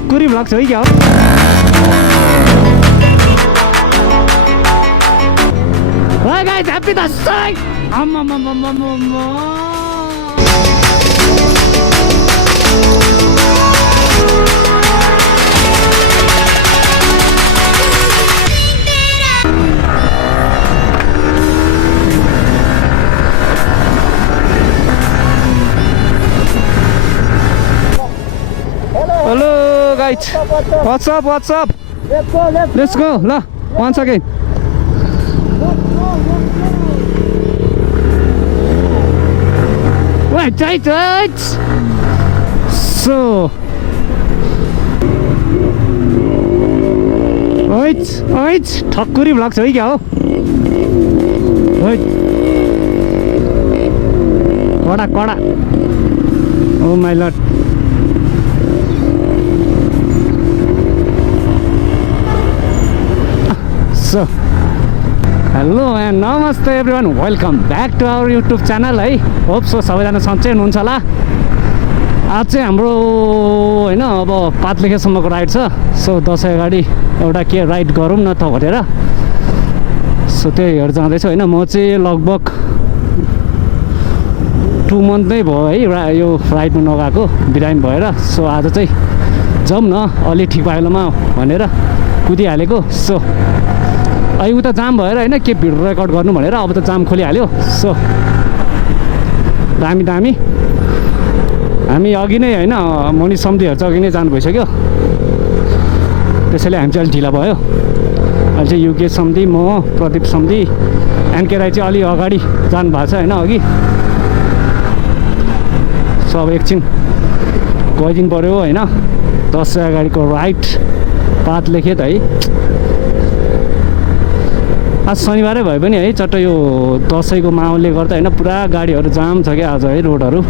ठक्कुरी vlogs हो कि क्या हो? Hi guys, happy Dasai! Hello guys, what's up? Let's go, la, once again. Wait. So, wait, Thakuri vlogs हो कि क्या हो? कडा oh my lord. So, hello and namaste everyone, welcome back to our YouTube channel है. Hope so सबैजना सन्चै हुनुहुन्छ होला. आज चाहिँ हाम्रो हैन अब पातलेखेसम्मको राइड छ. सो दसैँ अगाडि एउटा के राइड गरौँ न त भनेर सो त्यही हेरेर जाँदैछु हैन. म चाहिँ लगभग 2 मन्थ नै भयो है यो राइडमा नगएको बिरामी भएर. सो आज चाहिँ जाउँ न अलि ठिक पाइलोमा भनेर कुदिहालेको. सो अहिले उता जाम भएर होइन के भिडियो रेकर्ड गर्नु भनेर अब त जाम खोलिहाल्यो. सो दामी हामी अघि नै होइन मनिष सम्धीहरू चाहिँ अघि नै जानु भइसक्यो. त्यसैले हामी चाहिँ अलिक ढिला भयो. अहिले चाहिँ युकेश सम्धी, म, प्रदीप सम्धी, एनके राई चाहिँ अलि अगाडि जानु भएको छ होइन अघि. सो अब एकछिन गइदिनु पऱ्यो होइन. दसैँ अगाडिको राइड पातलेखे त है. आज शनिबारै भए पनि है चट्ट यो दसैँको माहौलले गर्दा होइन पुरा गाडीहरू जाम छ क्या आज है रोडहरू.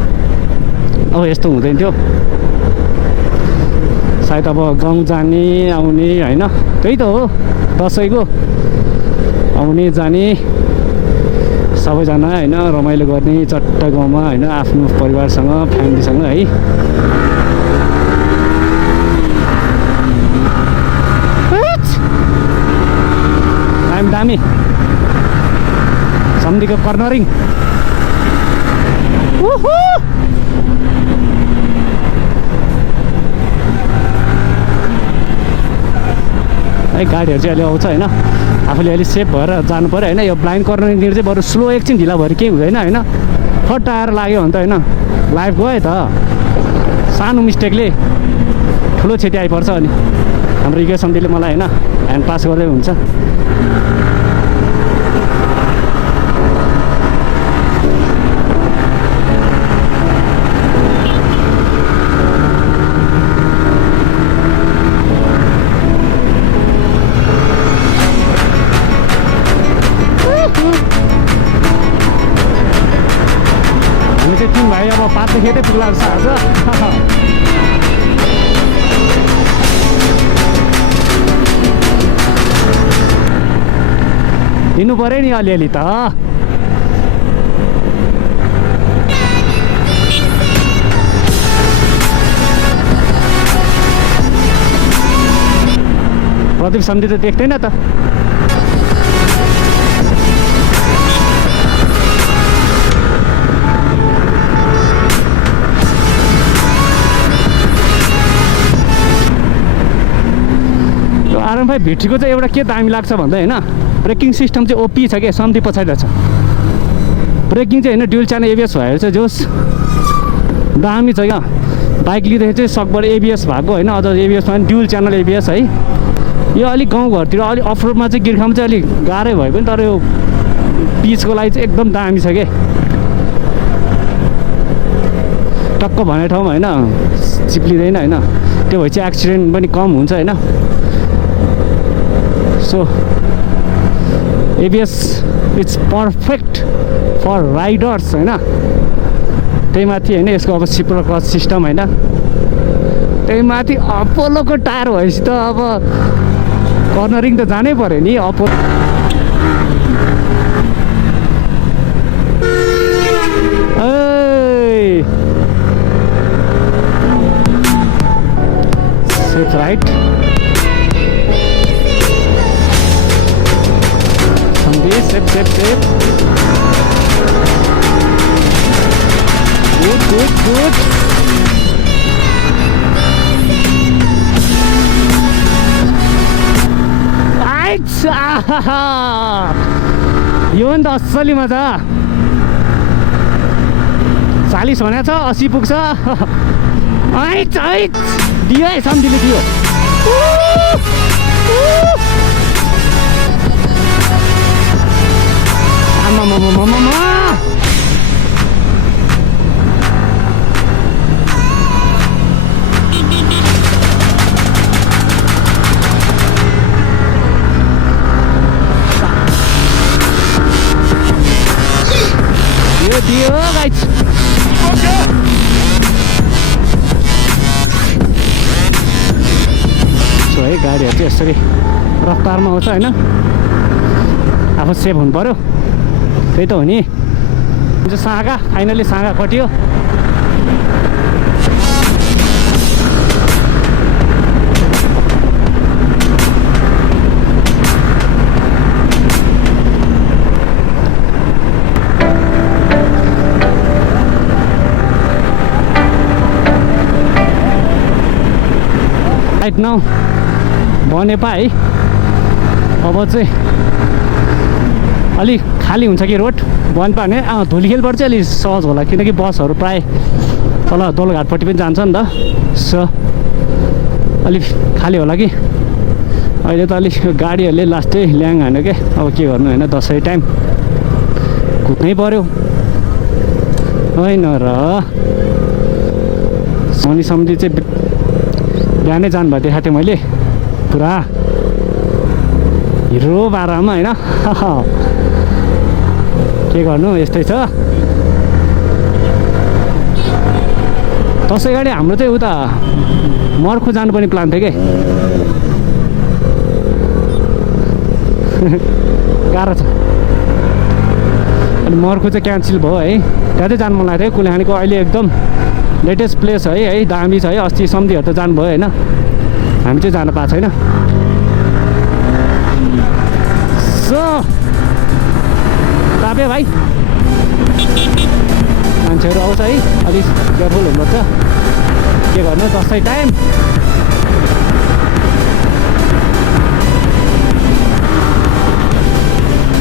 अब यस्तो हुँदैन थियो सायद. अब गाउँ जाने आउने होइन त्यही त हो दसैँको आउने जाने सबैजना होइन रमाइलो गर्ने चट्ट गाउँमा होइन आफ्नो परिवारसँग फ्यामिलीसँग है. दामी सम्धीको कर्नरिङ है. गाडीहरू चाहिँ अहिले आउँछ होइन. आफूले अलिक सेफ भएर जानु पऱ्यो होइन. यो ब्लाइन्ड कर्नरिङतिर चाहिँ बरु स्लो एकछिन ढिला भएर केही हुँदैन होइन. फट आएर लाग्यो भने त होइन लाइफ गयो त. सानो मिस्टेकले ठुलो क्षति आइपर्छ. अनि हाम्रो युकेश सम्धीले मलाई होइन ह्यान्ड पास गर्दै हुन्छ. भाइ अब पातलेखेतै पुग्ला जस्तो आज. दिनु पऱ्यो नि अलिअलि त. प्रदीप सम्धी त देख्दैन त. R15 भिट्रीको चाहिँ एउटा के दामी लाग्छ भन्दा होइन ब्रेकिङ सिस्टम चाहिँ ओपी छ क्या. सम्धी पछाडि छ. ब्रेकिङ चाहिँ होइन ड्युल च्यानल एबिएस भएर चाहिँ जोस् दामी छ क्या. बाइक लिँदाखेरि चाहिँ सकभर एबिएस भएको होइन. अझ एबिएसमा पनि ड्युल च्यानल एबिएस है. यो अलिक गाउँघरतिर अलिक अफरोडमा चाहिँ गिर्खामा चाहिँ अलिक गाह्रै भयो पनि तर यो पिचको लागि चाहिँ एकदम दामी छ क्या. टक्क भन्ने ठाउँमा होइन चिप्लिँदैन होइन. त्यो भए चाहिँ एक्सिडेन्ट पनि कम हुन्छ होइन. So ABS it's perfect for riders होइन. त्यही माथि होइन यसको अब सिपर क्लच सिस्टम होइन. त्यही माथि अपोलोको टायर भएपछि त अब कर्नरिङ त जानै पऱ्यो नि. सेफ राइट सम्झे safe safe safe good good good यो नि त असली मजा 40 भनेको छ 80 पुग्छ आइच आइच दियो है सम्झिले दियो आमा दियो गाइस सो है गाडीहरू चाहिँ यसरी रफ्तारमा आउँछ होइन आफू सेफ हुनु पऱ्यो त्यही त हो नि साँगा फाइनली साँगा कटियो राइट नाउ बनेपा है अब चाहिँ अलिक खाली हुन्छ कि रोड बनेपा भने धुलीखेलबाट चाहिँ अलिक सहज होला किनकि बसहरू प्रायः तल दोलघाटपट्टि पनि जान्छ नि त सो अलिक खाली होला कि अहिले त अलिक गाडीहरूले लास्टै ल्याङ हान्यो क्या अब के गर्नु होइन दसैँ टाइम कुद्नै पऱ्यो होइन र सोनी सम्झी चाहिँ बिहानै जानुभएको देखाएको थिएँ मैले पुरा हिरो बाह्रमा होइन के गर्नु यस्तै छ दसैँ गाडी हाम्रो चाहिँ उता मर्खु जानुपर्ने प्लान थियो कि गाह्रो छ अनि मर्खु चाहिँ क्यान्सल भयो है त्यहाँ चाहिँ जानु मन लागेको थियो कुलेखानीको अहिले एकदम लेटेस्ट प्लेस है दामी छ है अस्ति सम्झीहरू त जानुभयो होइन हामी चाहिँ जान पाएको छैन सो तापे भाइ मान्छेहरू आउँछ है अलिक केयरफुल हुनुपर्छ के गर्नु दसैँ टाइम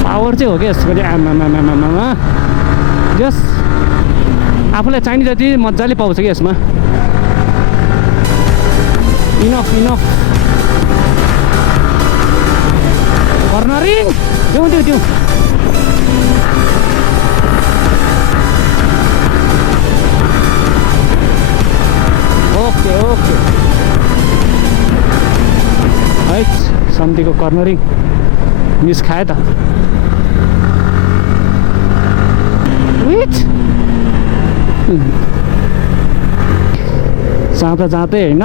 पावर चाहिँ हो क्या यसको चाहिँ आमामा जस आफूलाई चाहिने जति मजाले पाउँछ कि यसमा इनफ इनफ कर्नरिङ दिउँ ओके ओके है सम्धीको कर्नरिङ मिस खायो त जाँदै होइन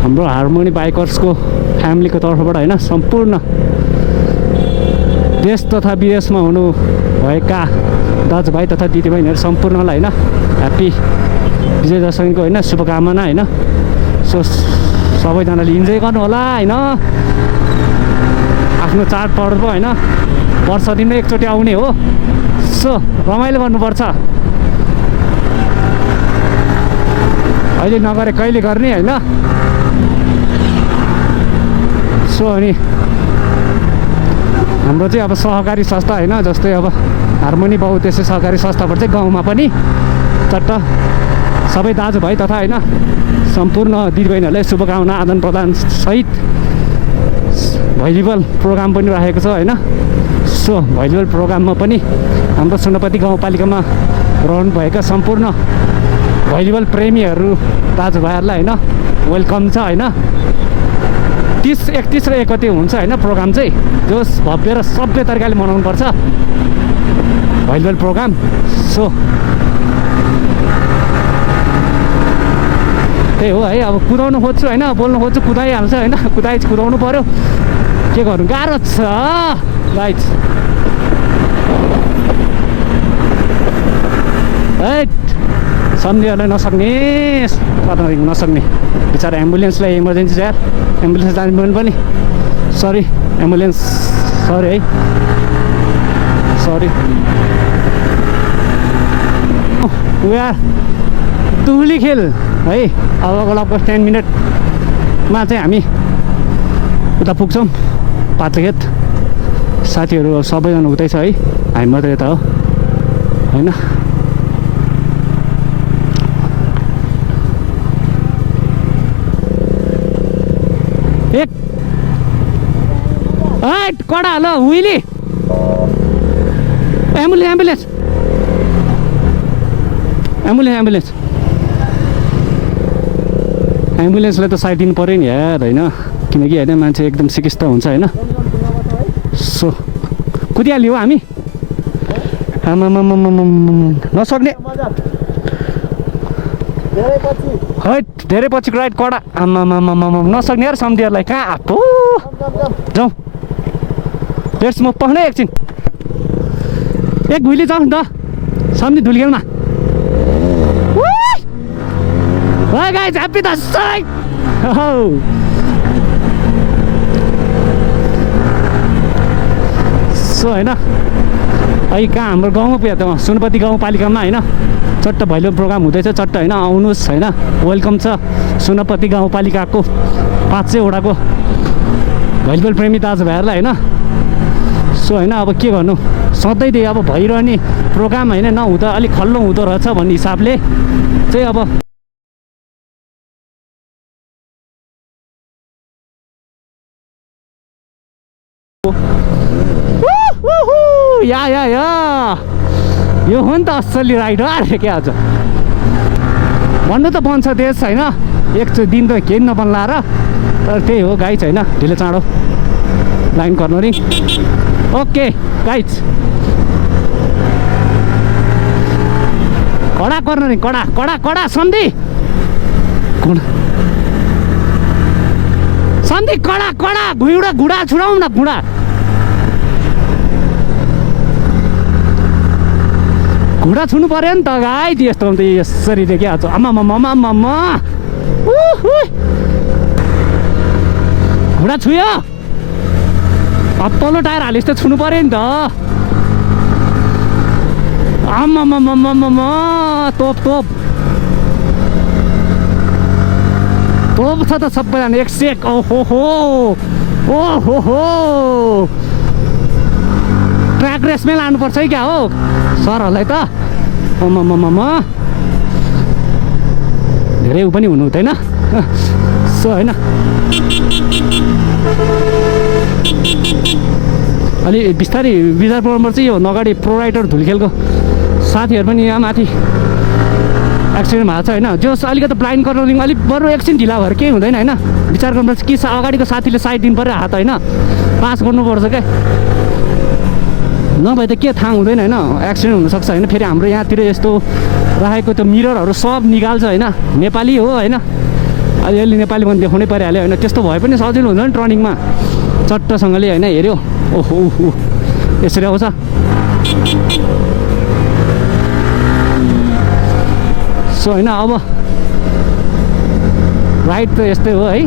हाम्रो हार्मोनी बाइकर्सको फ्यामिलीको तर्फबाट होइन सम्पूर्ण देश तथा विदेशमा हुनु भएका दाजुभाइ तथा दिदीबहिनीहरू सम्पूर्णलाई होइन ह्याप्पी विजय दशमीको होइन शुभकामना होइन सो सबैजनाले इन्जोय गर्नु होला होइन आफ्नो चाडपर्व होइन वर्ष दिनमा एकचोटि आउने हो सो रमाइलो गर्नुपर्छ अहिले नगरे कहिले गर्ने होइन सो अनि हाम्रो चाहिँ अब सहकारी संस्था होइन जस्तै अब हार्मोनी बहुउद्देश्य सहकारी संस्थाबाट चाहिँ गाउँमा पनि चट्ट सबै दाजुभाइ तथा होइन सम्पूर्ण दिदीबहिनीहरूलाई शुभकामना आदान प्रदान सहित भलिबल प्रोग्राम पनि राखेको छ होइन सो भलिबल प्रोग्राममा पनि हाम्रो सुनपति गाउँपालिकामा रहनुभएका सम्पूर्ण भलिबल प्रेमीहरू दाजुभाइहरूलाई होइन वेलकम छ होइन 30, 31 र 31 हुन्छ होइन प्रोग्राम चाहिँ जो भव्य र सभ्य तरिकाले मनाउनुपर्छ भलिबल प्रोग्राम सो त्यही हो है अब कुदाउनु खोज्छु होइन बोल्नु खोज्छु कुदाइहाल्छ होइन कुदाउनु पऱ्यो के गर्नु गाह्रो छ राइट सम्झिहरूलाई नसक्ने कर्नरिङ नसक्ने बिचरा एम्बुलेन्सलाई इमर्जेन्सी छ यार एम्बुलेन्स जानु पनि सरी एम्बुलेन्स सरी है सरी यार दुली खेल है अब लगभग 10 मिनटमा चाहिँ हामी उता पुग्छौँ पात्लेखेत साथीहरू सबैजना उतै छ है हामी मात्रै यता हो होइन एक कडा ल हुइली एम्बुलेन्स एम्बुलेन्सलाई त साइड दिनु पऱ्यो नि यार होइन किनकि होइन मान्छे एकदम सिकिस्त हुन्छ होइन सो कुदिहाल्यो हामी नसक्ने है धेरै पछिको राइड कडा नसक्ने यार सम्झिहरूलाई कहाँ आएको जाउँ लेट्स म पक्नै एकछिन एक भुइली जाउँ नि त सम्झि धुलखेलमा Hi guys, happy Dasai! So होइन अहिले कहाँ हाम्रो गाउँमा पुग्यो त सुनपति गाउँपालिकामा होइन चट्ट भैलो प्रोग्राम हुँदैछ चट्ट होइन आउनुहोस् होइन वेलकम छ सुनपति गाउँपालिकाको 500वटाको भैलबल प्रेमी दाजुभाइहरूलाई होइन सो होइन अब के गर्नु सधैँदेखि अब भइरहने प्रोग्राम होइन नहुँदा अलिक खल्लो हुँदो रहेछ भन्ने हिसाबले चाहिँ अब या यो हो नि त असली राइड अरे क्या आज भन्नु त बन्छ देश होइन एक दिन त केही नबन्ला र तर त्यही हो गाइज होइन ढिलो चाँडो लाइन कर्नरिङ ओके गाइज कडा कर्नरिङ कडा कडा कडा सन्धि सन्धि कडा कडा घुडा छुडाउँ न घुडा घुडा छुनु पऱ्यो नि त गाई यस्तो त यसरी देखिया छ आमा घुडा छुयो अब तल्लो टायर हाले जस्तो छुनु पऱ्यो नि त आमा तोप छ त सबैजना एक सेक ओहो ट्र्याक रेसमै लानुपर्छ है क्या हो सरहरूलाई त धेरै ऊ पनि हुनु हुँदैन सो होइन अलि बिस्तारै विचार प्रोग्राममा चाहिँ यो अगाडि प्रो राइडर धुलखेलको साथीहरू पनि यहाँ माथि एक्सिडेन्ट भएको छ होइन जस अलिकति ब्लाइन्ड कर्नरिङ अलिक बरु एकछिन ढिला भएर केही हुँदैन होइन विचार गर्नुपर्छ कि अगाडिको साथीले साइड दिनु पऱ्यो हात होइन पास गर्नुपर्छ क्या नभए त के थाहा हुँदैन होइन एक्सिडेन्ट हुनसक्छ होइन फेरि हाम्रो यहाँतिर यस्तो राखेको त्यो मिररहरू सब निकाल्छ होइन नेपाली हो होइन अलिअलि नेपाली पनि देखाउनै परिहाल्यो होइन त्यस्तो भए पनि सजिलो हुन्छ नि टर्निङमा चट्टसँगले होइन हेऱ्यो ओहो यसरी आउँछ सो होइन अब राइड त यस्तै हो है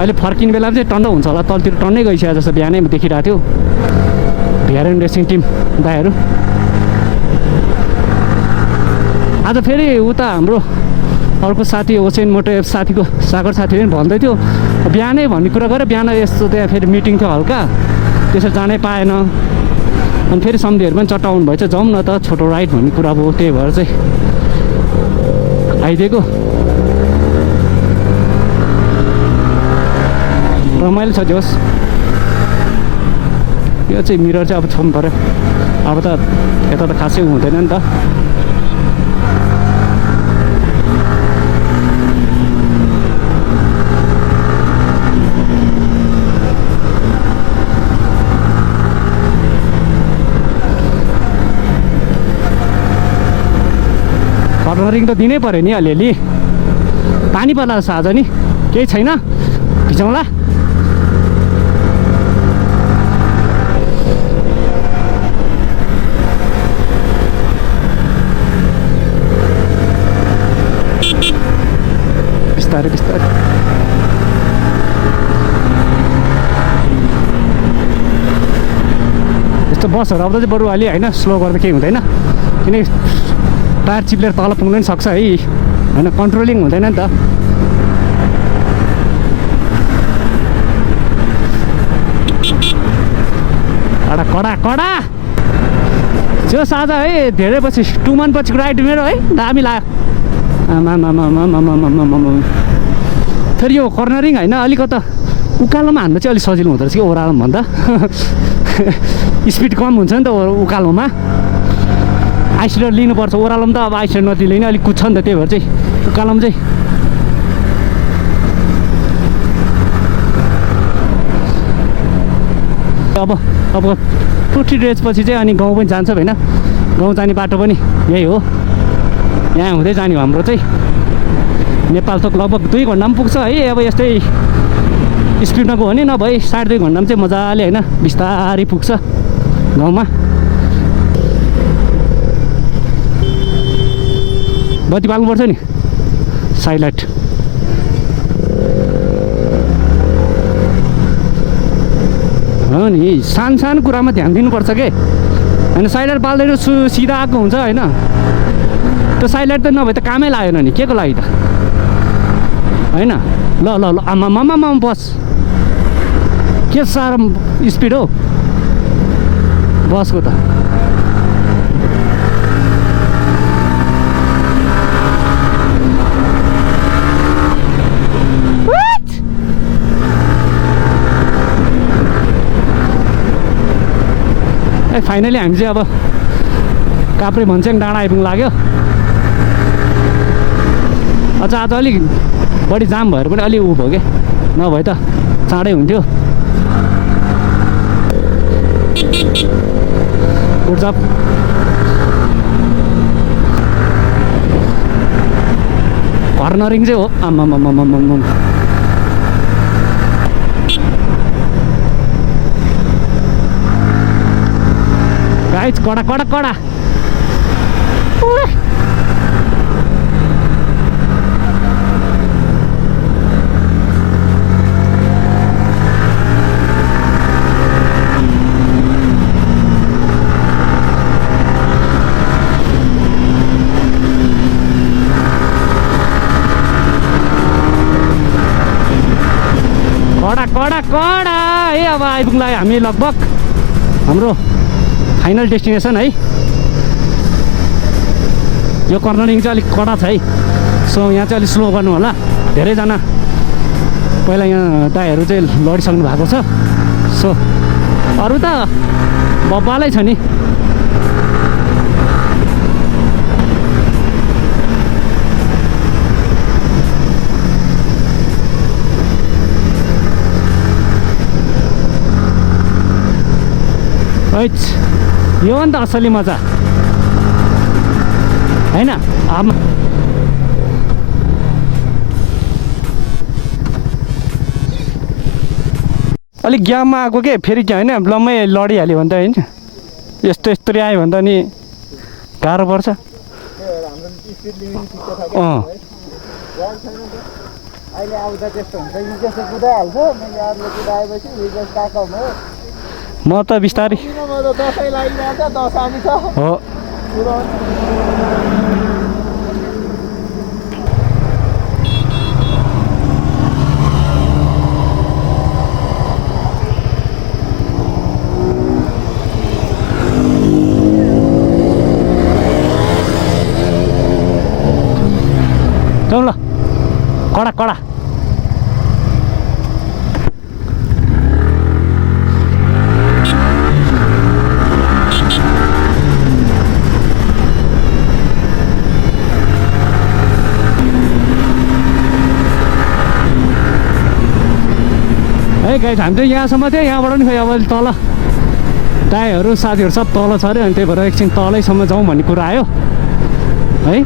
अहिले फर्किने बेला चाहिँ टन्ड हुन्छ होला तलतिर टन्नै गइसकेको जस्तो बिहानै देखिरहेको थियो भिआरएन रेसिङ टिम दाइहरू आज फेरि उता हाम्रो अर्को साथी ओसेन मोटो साथीको सागर साथीले पनि भन्दै थियो बिहानै भन्ने कुरा गरेर बिहान यस्तो त्यहाँ फेरि मिटिङ थियो हल्का त्यसो जानै पाएन अनि फेरि सम्झीहरू पनि चट्टाउनु भएछ जाउँ न त छोटो राइड भन्ने कुरा भयो त्यही भएर चाहिँ आइदिएको रमाइलो छ जोस् यो चाहिँ मिरर चाहिँ अब छोड्नु पऱ्यो अब त यता त खासै हुँदैन नि त कर्नरिङ त दिनै पऱ्यो नि अलिअलि पानी पर्ला जस्तो आज नि केही छैन भिजाउँला बिस्तारै बिस्तारै। यस्तो बसहरू आउँदा चाहिँ बरु अलि होइन स्लो गर्दा केही हुँदैन, किनकि टायर चिप्लेर तल पुग्नु पनि सक्छ है होइन, कन्ट्रोलिङ हुँदैन नि त। कडा कडा कडा जो साझा है, धेरै पछि 2 month पछिको राइड मेरो है, दामी लाग्यो। फेरि यो कर्नरिङ होइन अलिकता उकालोमा हान्नु चाहिँ अलिक सजिलो हुँदो रहेछ कि ओह्रालोमा भन्दा। स्पिड कम हुन्छ नि त उकालोमा, आइसोलेटर लिनुपर्छ। ओह्रालोमा त अब आइसोलेटर नदिले नि अलिक कुद्छ नि त, त्यही भएर चाहिँ उकालोमा चाहिँ अब 40 days पछि चाहिँ अनि गाउँ पनि जान्छ होइन। गाउँ जाने बाटो पनि यही हो, यहाँ हुँदै जाने हो हाम्रो चाहिँ। नेपाल त लगभग 2 घन्टामा पुग्छ है, अब यस्तै स्पिडमा गयो भने नभए 2.5 घन्टामा चाहिँ मजाले होइन बिस्तारै पुग्छ गाउँमा। बत्ती बाल्नुपर्छ नि, साइड हो नि, सानो कुरामा ध्यान दिनुपर्छ के होइन। साइड बाल्दैन सिधा आएको हुन्छ होइन, त्यो साइड त नभए त कामै लागेन नि, के को लागि त होइन। ल ल ल आमा बस, के साह्रो स्पिड हो बसको त। फाइनली हामी चाहिँ अब काभ्रे भन्छ्याङ डाँडा आइपुग्नु लाग्यो। अझ आज अलिक बढी जाम भएर पनि अलि उ भयो क्या, नभए त चाँडै हुन्थ्यो। गुड कर्नरिङ चाहिँ हो आम्मामामामाम। गाइस कडा कडा कडा कडा कडा है। अब आइपुग्ला हामी लगभग हाम्रो फाइनल डेस्टिनेसन है। यो कर्नरिङ चाहिँ अलिक कडा छ है, सो यहाँ चाहिँ अलिक स्लो गर्नु होला। धेरैजना पहिला यहाँ दाइहरू चाहिँ लडिसक्नु भएको छ, सो अरू त बब्बालै छ नि। यो हो नि त असली मजा होइन। अलिक ग्याममा आएको के फेरि क्या होइन, ब्लम्मै लडिहाल्यो भने त होइन, यस्तो आयो भने त नि गाह्रो पर्छ। अहिले आउँदा त्यस्तो हुन्छ, हिजोसम्म कुदाइहाल्छ। मैले अरूले कुदाएपछि हिजो काकम हो, म त बिस्तारै दसैँ लागिरहेछ, दसैँ छ हो। ल कडा कडा है गाइस। हामी चाहिँ यहाँसम्म थियो, यहाँबाट नि खोइ अब तल दाइहरू साथीहरू सब तल छ अरे, अनि त्यही भएर एकछिन तलैसम्म जाउँ भन्ने कुरा आयो है।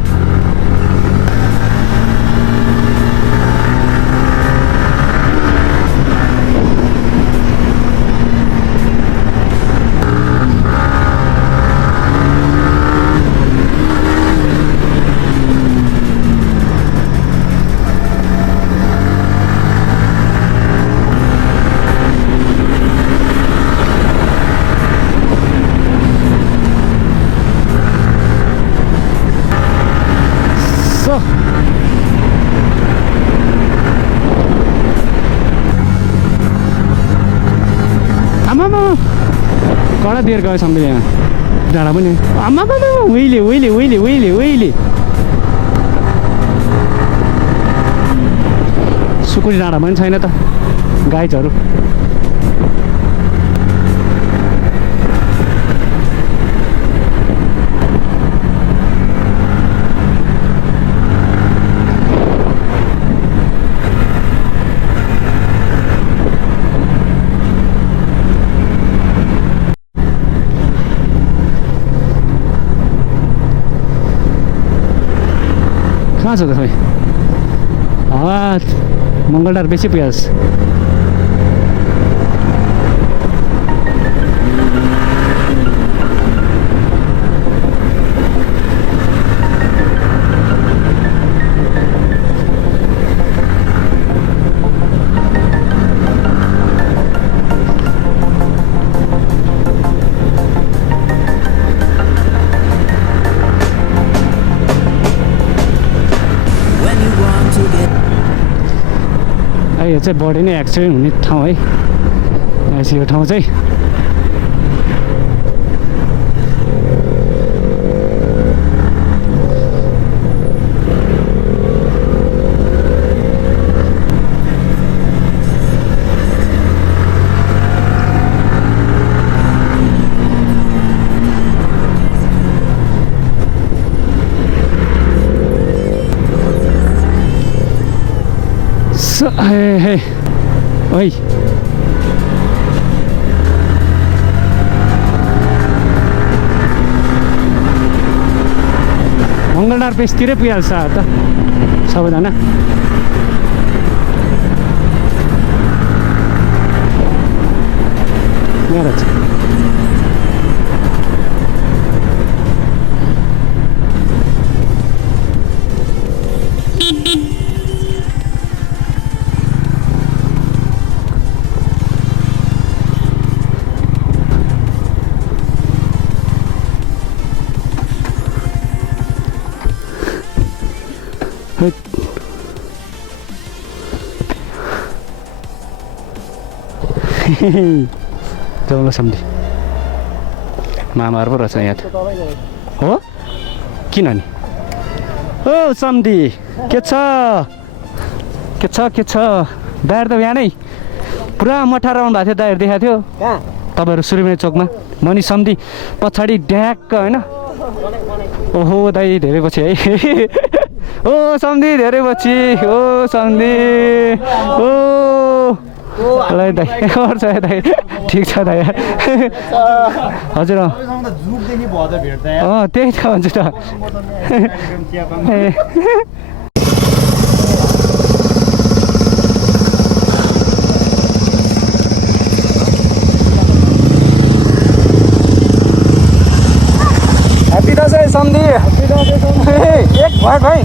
कडा दिएर गयो सम्झिँदै यहाँ डाँडा पनि आमा उहिले उहिले उहिले उहिले उहिले सुकुटी डाँडा पनि छैन त गाइजहरू कहाँ छ त खोइ मङ्गलडार बेसी पुग्यास यो चाहिँ बढी नै एक्सिडेन्ट हुने ठाउँ है यो ठाउँ चाहिँ Hey, oi. मङ्गलडार पेसतिरै पुगिहाल्छ त सबैजना यहाँ रहेछ जाउँ सम्धि मामाहरू पो रहेछ यहाँ हो किन नि ओ सम्धि के छ दायर त बिहानै पुरा मठार आउनु भएको थियो दायर देखाएको थियो तपाईँहरू सुरुमेर चोकमा म नि सम्धि पछाडि ड्याक्क होइन ओहो दाइ धेरै पछि है ओ सम्धि धेरै पछि ओ सम्धि ओ ल दाइ गर्छ दाइ ठिक छ दाइ हजुर त्यही त हुन्छ त ह्याप्पी दसैँ सम्धि एक भयो भाइ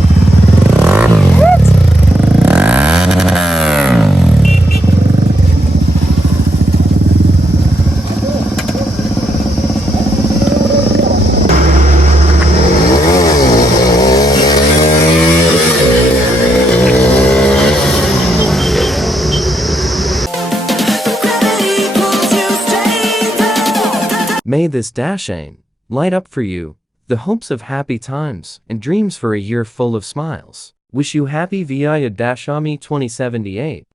May this Dashain light up for you the hopes of happy times and dreams for a year full of smiles. Wish you happy Vijaya Dashami 2078.